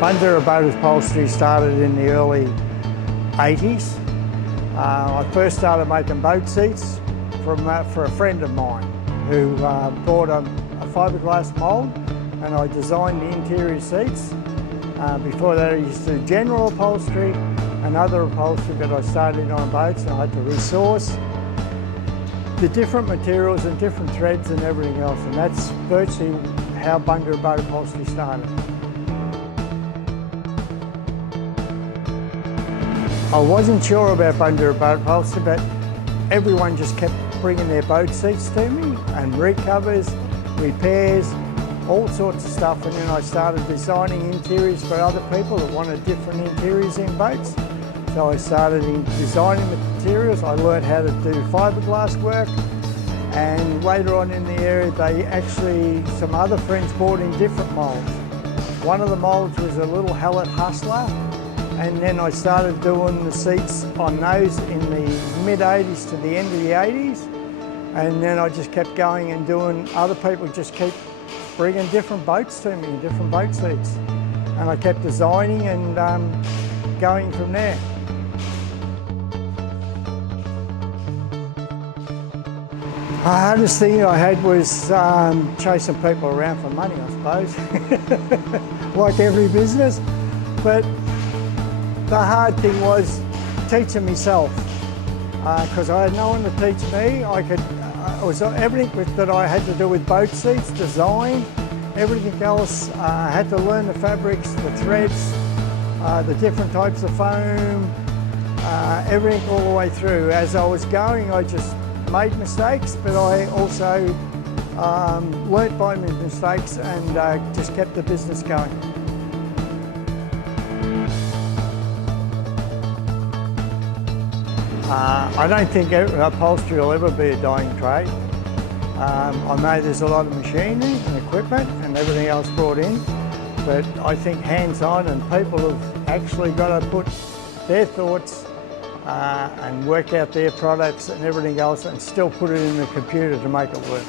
Bundoora boat upholstery started in the early 80s. I first started making boat seats for a friend of mine who bought a fiberglass mould, and I designed the interior seats. Before that I used to do general upholstery and other upholstery, but I started on boats and I had to resource the different materials and different threads and everything else, and that's virtually how Bundoora boat upholstery started. I wasn't sure about Bundoora boat upholstery, but everyone just kept bringing their boat seats to me, and recovers, repairs, all sorts of stuff. And then I started designing interiors for other people that wanted different interiors in boats. So I started designing materials. I learned how to do fiberglass work, and later on in the area some other friends brought in different moulds. One of the moulds was a little Hellet Hustler, and then I started doing the seats on those in the mid-80s to the end of the 80s, and then I just kept going and doing, other people just keep bringing different boats to me, different boat seats, and I kept designing and going from there. The hardest thing I had was chasing people around for money, I suppose, like every business. But the hard thing was teaching myself, because I had no one to teach me. It was everything that I had to do with boat seats, design, everything else. I had to learn the fabrics, the threads, the different types of foam, everything all the way through. As I was going, I just made mistakes, but I also learnt by my mistakes and just kept the business going. I don't think upholstery will ever be a dying trade. I know there's a lot of machinery and equipment and everything else brought in, but I think hands-on, and people have actually got to put their thoughts and work out their products and everything else and still put it in the computer to make it work.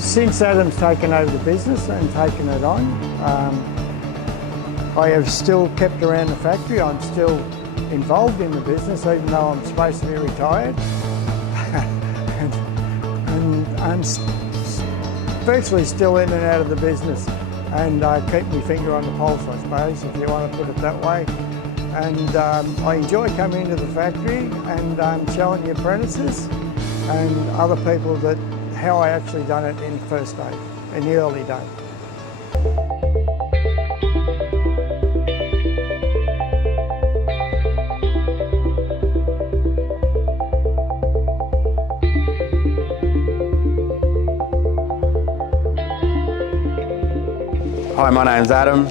Since Adam's taken over the business and taken it on, I have still kept around the factory. I'm still involved in the business, even though I'm supposed to be retired. and I'm virtually still in and out of the business, and keep my finger on the pulse, I suppose, if you want to put it that way. And I enjoy coming into the factory and showing the apprentices and other people how I actually done it in the first day, in the early days. Hi, my name's Adam.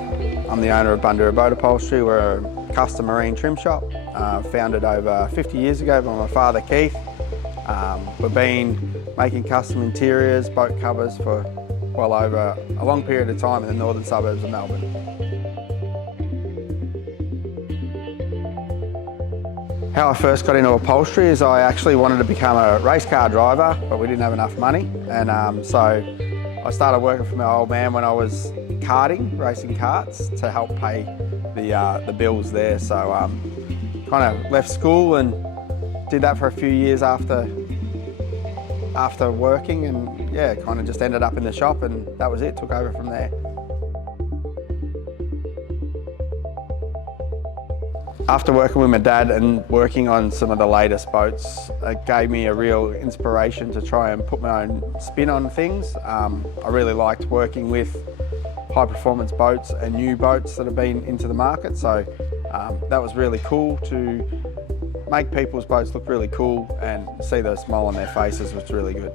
I'm the owner of Bundoora Boat Upholstery. We're a custom marine trim shop, founded over 50 years ago by my father Keith. We've been making custom interiors, boat covers for well over a long period of time in the northern suburbs of Melbourne. How I first got into upholstery is I actually wanted to become a race car driver, but we didn't have enough money, and so I started working for my old man when I was karting, racing karts, to help pay the bills there. So kind of left school and did that for a few years after working, and yeah, kind of just ended up in the shop, and that was it, took over from there. After working with my dad and working on some of the latest boats, it gave me a real inspiration to try and put my own spin on things. I really liked working with high performance boats and new boats that have been into the market, so that was really cool to make people's boats look really cool, and see the smile on their faces was really good.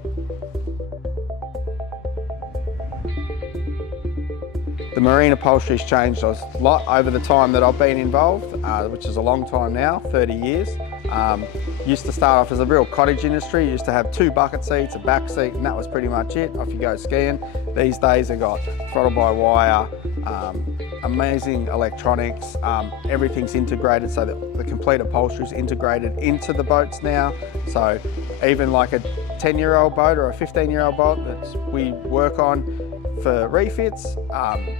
The marine upholstery's changed a lot over the time that I've been involved, which is a long time now, 30 years. Used to start off as a real cottage industry. Used to have 2 bucket seats, a back seat, and that was pretty much it. Off you go skiing. These days they've got throttle by wire, amazing electronics, everything's integrated, so that the complete upholstery is integrated into the boats now. So even like a 10-year-old boat or a 15-year-old boat that we work on for refits,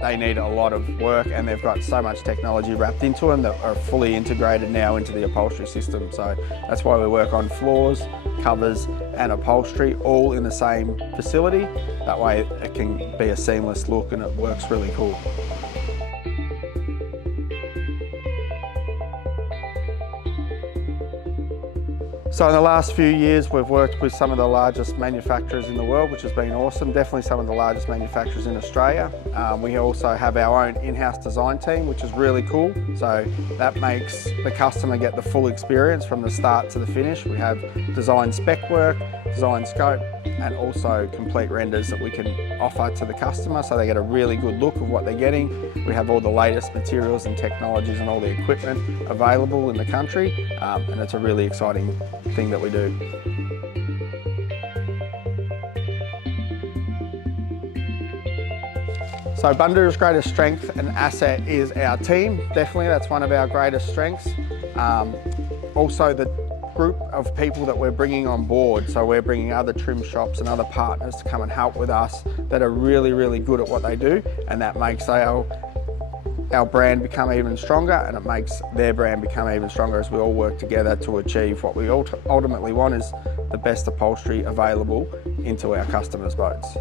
they need a lot of work, and they've got so much technology wrapped into them that are fully integrated now into the upholstery system. So that's why we work on floors, covers and upholstery all in the same facility. That way it can be a seamless look and it works really cool. So in the last few years, we've worked with some of the largest manufacturers in the world, which has been awesome. Definitely some of the largest manufacturers in Australia. We also have our own in-house design team, which is really cool. So that makes the customer get the full experience from the start to the finish. We have design spec work, design scope, and also complete renders that we can offer to the customer so they get a really good look of what they're getting. We have all the latest materials and technologies and all the equipment available in the country, and it's a really exciting thing that we do. So Bundoora's greatest strength and asset is our team. Definitely, that's one of our greatest strengths. Also the group of people that we're bringing on board. So we're bringing other trim shops and other partners to come and help with us that are really, really good at what they do, and that makes our brand become even stronger, and it makes their brand become even stronger as we all work together to achieve what we ultimately want, is the best upholstery available into our customers' boats.